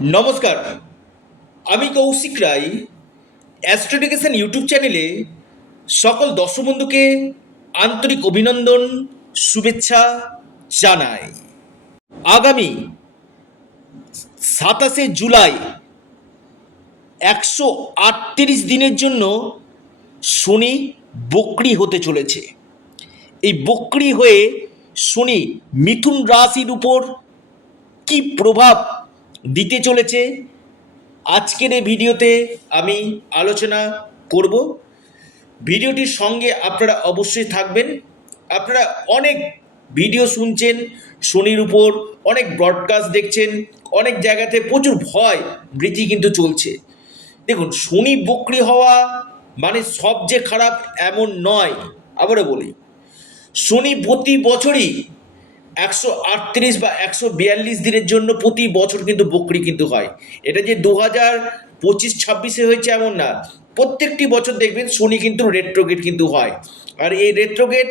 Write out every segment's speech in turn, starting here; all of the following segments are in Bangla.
নমস্কার, আমি কৌশিক রায়। অ্যাস্ট্রোডিকেশন ইউটিউব চ্যানেলে সকল দর্শক বন্ধুকে আন্তরিক অভিনন্দন, শুভেচ্ছা জানাই। আগামী 27শে জুলাই 138 দিনের জন্য শনি বক্রী হতে চলেছে। এই বক্রী হয়ে শনি মিথুন রাশির উপর কি প্রভাব দিতে চলেছে আজকের এই ভিডিওতে আমি আলোচনা করব। ভিডিওটির সঙ্গে আপনারা অবশ্যই থাকবেন। আপনারা অনেক ভিডিও শুনছেন শনির উপর, অনেক ব্রডকাস্ট দেখছেন, অনেক জায়গাতে প্রচুর ভয় ভীতি কিন্তু চলছে। দেখুন, শনি বক্রী হওয়া মানে সব যে খারাপ এমন নয়। আবারও বলি, শনি প্রতি বছরই 138 বা 142 দিনের জন্য প্রতি বছর কিন্তু বকরি কিন্তু হয়। এটা যে 2025-26 হয়েছে এমন না, প্রত্যেকটি বছর দেখবেন শনি কিন্তু রেট্রোগেট কিন্তু হয়। আর এই রেট্রোগেট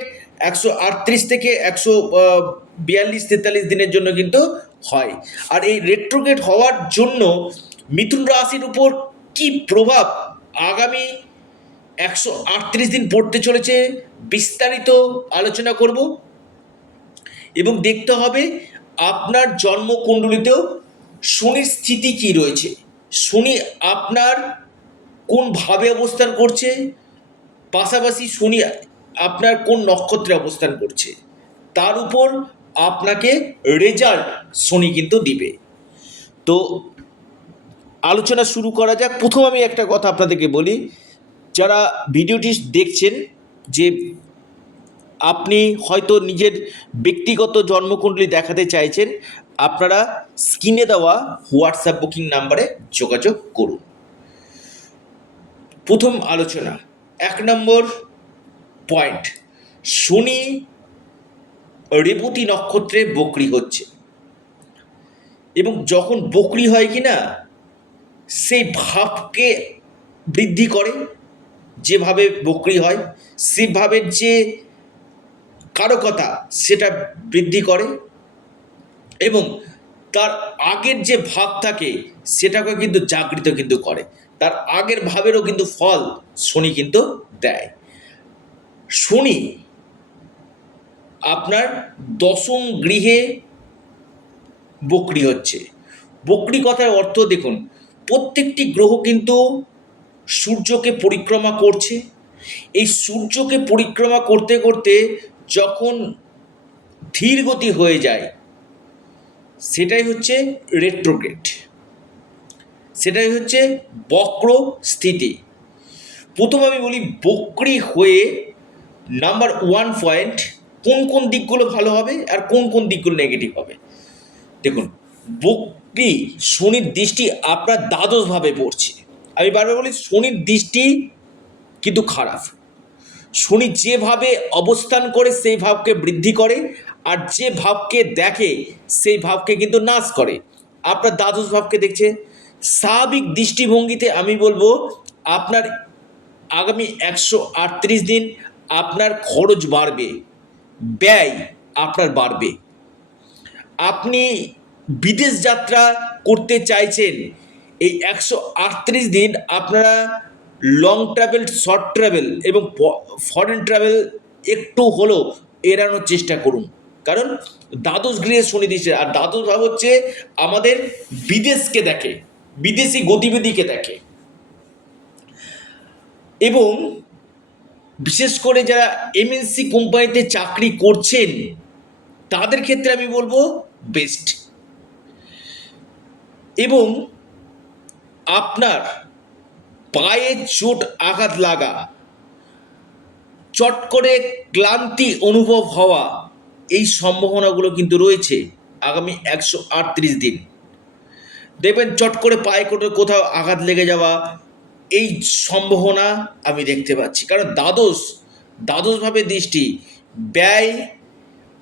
138 থেকে 142-43 দিনের জন্য কিন্তু হয়। আর এই রেট্রোগেট হওয়ার জন্য মিথুন রাশির উপর কি প্রভাব আগামী 138 দিন পড়তে চলেছে বিস্তারিত আলোচনা করব। এবং দেখতে হবে আপনার জন্মকুণ্ডলিতেও শনির স্থিতি কি রয়েছে, শনি আপনার কোন ভাবে অবস্থান করছে, পাশাপাশি শনি আপনার কোন নক্ষত্রে অবস্থান করছে, তার উপর আপনাকে রেজাল্ট শনি কিন্তু দিবে। তো আলোচনা শুরু করা যাক। প্রথম আমি একটা কথা আপনাদেরকে বলি, যারা ভিডিওটি দেখছেন, যে আপনি হয়তো নিজের ব্যক্তিগত জন্মকুণ্ডলী দেখাতে চাইছেন, আপনারা স্ক্রিনে দেওয়া হোয়াটসঅ্যাপ বুকিং নাম্বারে যোগাযোগ করুন। প্রথম আলোচনা, 1 নম্বর পয়েন্ট, শনি রেবতী নক্ষত্রে বক্রী হচ্ছে। এবং যখন বক্রী হয় কি না, সেই ভাবকে বৃদ্ধি করে। যেভাবে বক্রী হয় সেভাবের যে কারকতা সেটা বৃদ্ধি করে, এবং তার আগের যে ভাব থাকে সেটাকে কিন্তু জাগৃত কিন্তু করে। তার আগের ভাবেরও কিন্তু ফল শনি কিন্তু দেয়। শনি আপনার দশম গৃহে বক্রী হচ্ছে। বক্রী কথার অর্থ দেখুন, প্রত্যেকটি গ্রহ কিন্তু সূর্যকে পরিক্রমা করছে। এই সূর্যকে পরিক্রমা করতে করতে যখন ধীর গতি হয়ে যায়, সেটাই হচ্ছে রেট্রোগ্রেড, সেটাই হচ্ছে বক্র স্থিতি। প্রথম আমি বলি, বক্রী হয়ে নাম্বার 1 পয়েন্ট, কোন কোন দিকগুলো ভালো হবে আর কোন কোন দিকগুলো নেগেটিভ হবে। দেখুন, বক্রী শনির দৃষ্টি আপনার দ্বাদশভাবে পড়ছে। আমি বারবার বলি, শনির দৃষ্টি কিন্তু খারাপ। শনি যেভাবে অবস্থান করে সেই ভাবকে বৃদ্ধি করে, আর যে ভাবকে দেখে সেই ভাবকে কিন্তু নাশ করে। আপনার দ্বাদশ ভাবকে দেখছে। স্বাভাবিক দৃষ্টিভঙ্গিতে আমি বলবো, আপনার আগামী 138 দিন আপনার খরচ বাড়বে, ব্যয় আপনার বাড়বে। আপনি বিদেশ যাত্রা করতে চাইছেন, এই 138 দিন আপনারা লং ট্রাভেল, শর্ট ট্রাভেল এবং ফরেন ট্রাভেল একটু হলেও এড়ানোর চেষ্টা করুন। কারণ দ্বাদশ গৃহে শনি দিচ্ছে, আর দ্বাদশ ভাব হচ্ছে আমাদের বিদেশকে দেখে, বিদেশি গতিবিধিকে দেখে। এবং বিশেষ করে যারা এমএনসি কোম্পানিতে চাকরি করছেন তাদের ক্ষেত্রে আমি বলবো বেস্ট। এবং আপনার পায়ে চোট আঘাত লাগা, চট করে ক্লান্তি অনুভব হওয়া, এই সম্ভাবনাগুলো কিন্তু রয়েছে আগামী 138 দিন। দেখবেন চট করে পায়ে কোথাও আঘাত লেগে যাওয়া, এই সম্ভাবনা আমি দেখতে পাচ্ছি। কারণ দ্বাদশভাবে দৃষ্টি, ব্যয়,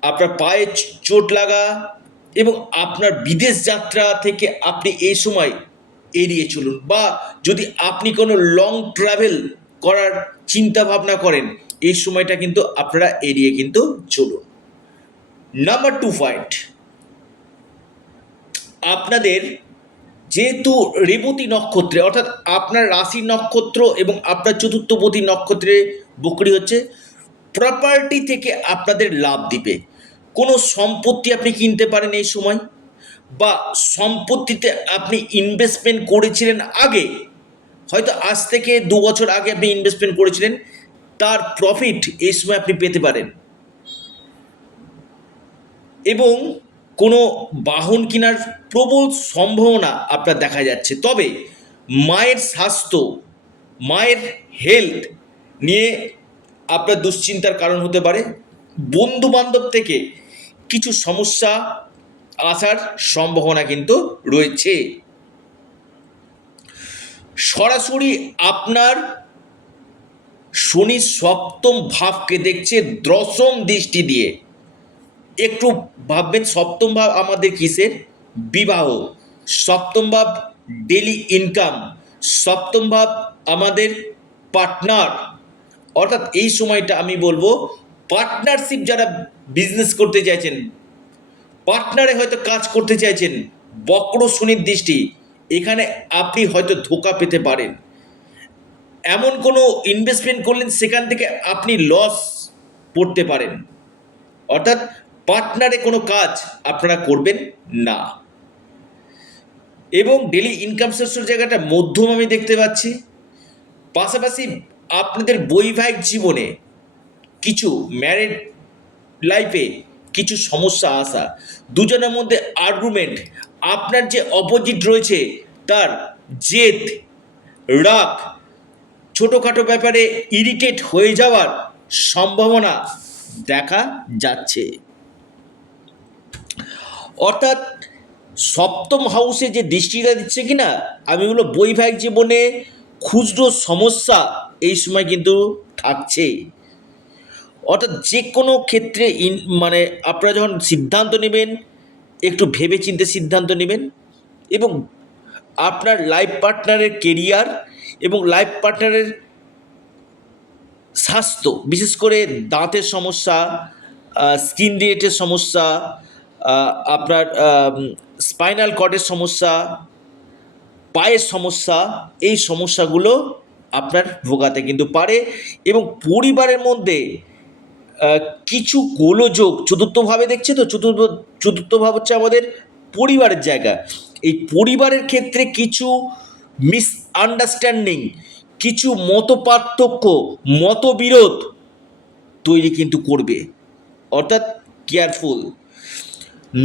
আপনার পায়ে চোট লাগা, এবং আপনার বিদেশ যাত্রা থেকে আপনি এই সময় এড়িয়ে চলুন। বা যদি আপনি কোনো লং ট্রাভেল করার চিন্তা ভাবনা করেন, এই সময়টা কিন্তু আপনারা এড়িয়ে কিন্তু চলুন। নাম্বার 2 পয়েন্ট, আপনাদের যেহেতু রেবতী নক্ষত্রে অর্থাৎ আপনার রাশি নক্ষত্র এবং আপনার চতুর্থপতি নক্ষত্রে বকরি হচ্ছে, প্রপার্টি থেকে আপনাদের লাভ দিবে। কোনো সম্পত্তি আপনি কিনতে পারেন এই সময়, বা সম্পত্তিতে আপনি ইনভেস্টমেন্ট করেছিলেন আগে, হয়তো আজ থেকে 2 বছর আগে আপনি ইনভেস্টমেন্ট করেছিলেন, তার প্রফিট এই সময় আপনি পেতে পারেন। এবং কোনো বাহন কেনার প্রবল সম্ভাবনা আপনার দেখা যাচ্ছে। তবে মায়ের স্বাস্থ্য, মায়ের হেলথ নিয়ে আপনার দুশ্চিন্তার কারণ হতে পারে। বন্ধু বান্ধব থেকে কিছু সমস্যা আসার সম্ভাবনা কিন্তু রয়েছে। সরাসরি আপনার শনি সপ্তম ভাবকে দেখছে দশম দৃষ্টি দিয়ে। একটু ভাববেন, সপ্তম ভাব আমাদের কিসের? বিবাহ। সপ্তম ভাব ডেলি ইনকাম। সপ্তম ভাব আমাদের পার্টনার। অর্থাৎ এই সময়টা আমি বলবো, পার্টনারশিপ যারা বিজনেস করতে চাইছেন, পার্টনারে হয়তো কাজ করতে চাইছেন, বক্র শনির দৃষ্টি, এখানে আপনি হয়তো ধোঁকা পেতে পারেন। এমন কোনো ইনভেস্টমেন্ট করলেন সেখান থেকে আপনি লস পড়তে পারেন। অর্থাৎ পার্টনারে কোনো কাজ আপনারা করবেন না। এবং ডেলি ইনকাম সোর্সের জায়গাটা মধ্যম আমি দেখতে পাচ্ছি। পাশাপাশি আপনাদের বৈবাহিক জীবনে কিছু ম্যারেড লাইফে কিছু সমস্যা আসা, দুজনের মধ্যে আর্গুমেন্ট, আপনার যে অপোজিট রয়েছে তার জেদ, রাগ, ছোটোখাটো ব্যাপারে ইরিটেট হয়ে যাওয়ার সম্ভাবনা দেখা যাচ্ছে। অর্থাৎ সপ্তম হাউসে যে দৃষ্টিটা দিচ্ছে কিনা, আমি বলবো বৈবাহিক জীবনে খুচরো সমস্যা এই সময় কিন্তু থাকছে। অর্থাৎ যে কোনো ক্ষেত্রে মানে আপনারা যখন সিদ্ধান্ত নেবেন, একটু ভেবেচিন্তে সিদ্ধান্ত নেবেন। এবং আপনার লাইফ পার্টনারের কেরিয়ার এবং লাইফ পার্টনারের স্বাস্থ্য, বিশেষ করে দাঁতের সমস্যা, স্কিন রিলেটেড সমস্যা, আপনার স্পাইনাল কর্ডের সমস্যা, পায়ের সমস্যা, এই সমস্যাগুলো আপনার ভোগাতে কিন্তু পারে। এবং পরিবারের মধ্যে কিছু গোলযোগ, চতুর্থভাবে দেখছে তো, চতুর্থ ভাব হচ্ছে আমাদের পরিবারের জায়গা। এই পরিবারের ক্ষেত্রে কিছু মিসআন্ডারস্ট্যান্ডিং, কিছু মতপার্থক্য, মতবিরোধ তৈরি কিন্তু করবে। অর্থাৎ কেয়ারফুল।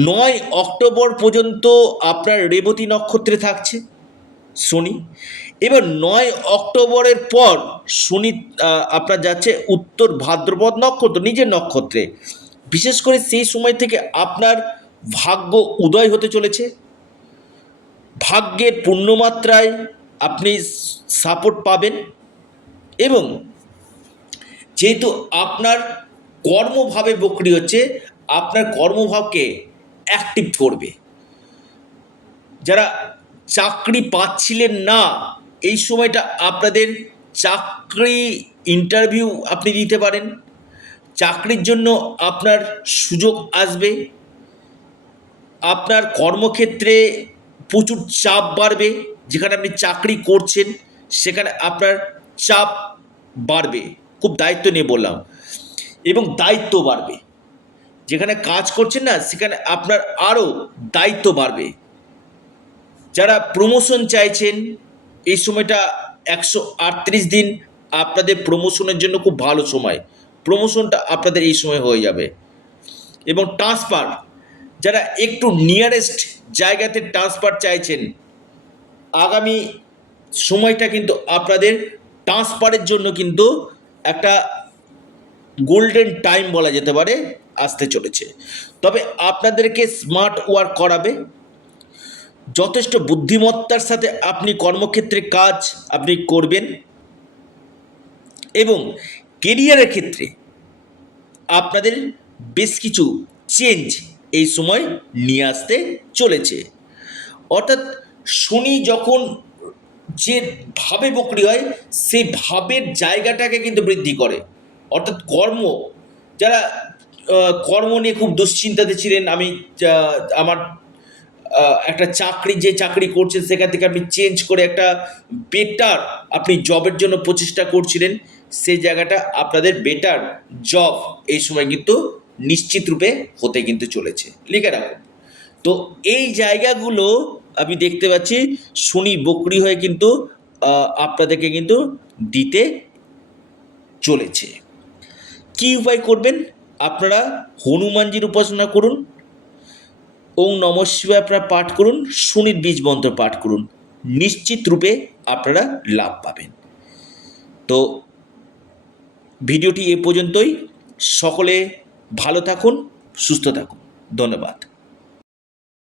9 অক্টোবর পর্যন্ত আপনার রেবতী নক্ষত্রে থাকছে শনি। এবার 9 অক্টোবরের পর শনি আপনার যাচ্ছে উত্তর ভাদ্রপদ নক্ষত্র, নিজের নক্ষত্রে। বিশেষ করে সেই সময় থেকে আপনার ভাগ্য উদয় হতে চলেছে। ভাগ্যের পূর্ণমাত্রায় আপনি সাপোর্ট পাবেন। এবং যেহেতু আপনার কর্মভাবে বক্রি হচ্ছে, আপনার কর্মভাবকে অ্যাক্টিভ করবে। যারা চাকরি পাচ্ছিলেন না, এই সময়টা আপনাদের চাকরি ইন্টারভিউ আপনি দিতে পারেন। চাকরির জন্য আপনার সুযোগ আসবে। আপনার কর্মক্ষেত্রে প্রচুর চাপ বাড়বে। যেখানে আপনি চাকরি করছেন সেখানে আপনার চাপ বাড়বে, খুব দায়িত্ব নিয়ে বললাম, এবং দায়িত্ব বাড়বে। যেখানে কাজ করছেন না সেখানে আপনার আরও দায়িত্ব বাড়বে। যারা প্রমোশন চাইছেন, এই সময়টা 138 দিন আপনাদের প্রমোশনের জন্য খুব ভালো সময়। প্রমোশনটা আপনাদের এই সময় হয়ে যাবে। এবং ট্রান্সফার, যারা একটু নিয়ারেস্ট জায়গাতে ট্রান্সফার চাইছেন, আগামী সময়টা কিন্তু আপনাদের ট্রান্সফারের জন্য কিন্তু একটা গোল্ডেন টাইম বলা যেতে পারে আসতে চলেছে। তবে আপনাদেরকে স্মার্ট ওয়ার্ক করাবে। যথেষ্ট বুদ্ধিমত্তার সাথে আপনি কর্মক্ষেত্রে কাজ আপনি করবেন। এবং কেরিয়ারের ক্ষেত্রে আপনাদের বেশ কিছু চেঞ্জ এই সময় নিয়ে আসতে চলেছে। অর্থাৎ শনি যখন যে ভাবে বক্রি হয়, সেই ভাবের জায়গাটাকে কিন্তু বৃদ্ধি করে। অর্থাৎ কর্ম, যারা কর্ম নিয়ে খুব দুশ্চিন্তাতে ছিলেন, আমি আমার একটা চাকরি, যে চাকরি করছেন সেখান থেকে আপনি চেঞ্জ করে একটা বেটার আপনি জবের জন্য প্রচেষ্টা করছিলেন, সেই জায়গাটা আপনাদের বেটার জব এই সময় কিন্তু নিশ্চিত রূপে হতে কিন্তু চলেছে। লিখে রাখুন। তো এই জায়গাগুলো আমি দেখতে পাচ্ছি শনি বকরি হয়ে কিন্তু আপনাদেরকে কিন্তু দিতে চলেছে। কি উপায় করবেন? আপনারা হনুমানজির উপাসনা করুন, ওং নমঃ শিবায় আপনারা পাঠ করুন, শনির বীজ মন্ত্র পাঠ করুন, নিশ্চিত রূপে আপনারা লাভ পাবেন। তো ভিডিওটি এ পর্যন্তই। সকলে ভালো থাকুন, সুস্থ থাকুন। ধন্যবাদ।